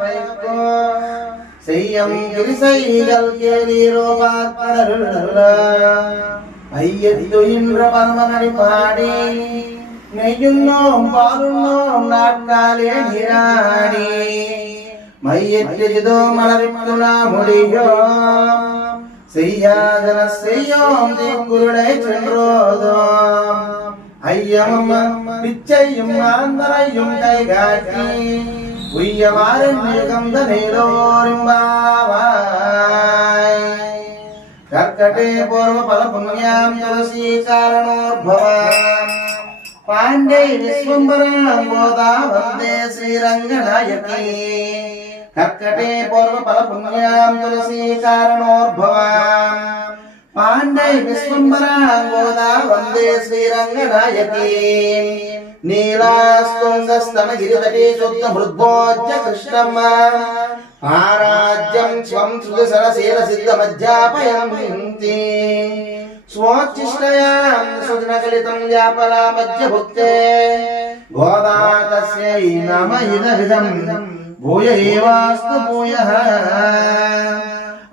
வைக்கோ செய்யம் கிரிசைகள் கேளீரோபாக்கருள ஐயத்துயின்ற பரமனடி பாடி நெய்யுண்ணோம் பாலுண்ணோம் நாட்காலே நீராடி மையற்றோ மலரிட்டு நாமுடியோ செய்யாதன செய்யோம் தீக்குருளை சென்றோதோம் ஐயமும் பிச்சையும் ஆந்தரையும் கைகாட்டி உய்யவாரின் மிருகந்த நீரோரிம்பாவாய் கர்க்கடே பூர்வ பல புண்ணியாம் துளசி காரணோர்பவாம் பாண்டே விஸ்வம்பராம் கோதா வந்தே ஸ்ரீரங்கநாயகி கர்க்கடே பூர்వ ఫల పుణ్యాం తులసీ కారణోద్భవాం పాండై విశ్వంబరాం గోదా వందే శ్రీరంగనాయకీ నీలాస్తుంగస్తనగిరితటే శుద్ధ మృద్భోజ్య కృష్ణమ్మ ఆరాజ్యం స్వం సుదసరశీల సిద్ధమధ్యాపయంతి స్వోచ్చిష్టయాం సుజనకలితం వ్యాపలా మధ్యభుక్తే గోదా తస్యై నమ ఇదమిదం భూయ ఏవాస్తు భూయ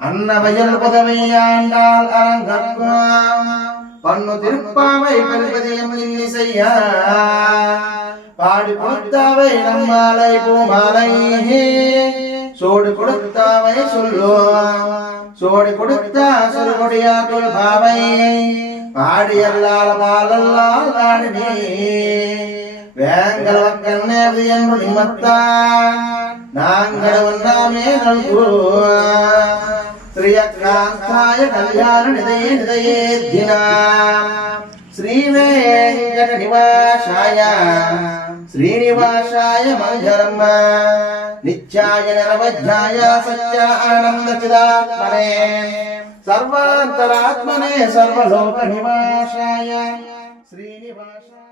అన్నవయల్ పదవయ్యాండాల్ అలంకర్గా పన్ను తిరుప్పావై పలిపదియం ఇన్నిసయ్యా పాడి கொடுத்தாவை நம்மாலை பூமாலை சோடு கொடுத்தாவை சொல்லு சோடி கொடுத்தா சொல்கொடியாக்குள் பாவை பாடி அல்லால் மாலல்லால் நாடினே வேங்கலவக்கண்ணேது என்று நிமத்தான் நாங்கள் ஒன்றாமே நல்கு శ్రీయకాంతాయ కళ్యాణ నిదయే నిదయే దినా శ్రీ వెంకట నివాసాయ శ్రీనివాసాయ మంగళం నిత్యాయ నిరవధ్యాయ సత్య ఆనంద చిదాత్మనే సర్వాంతరాత్మనే సర్వలోక నివాసాయ శ్రీనివాసాయ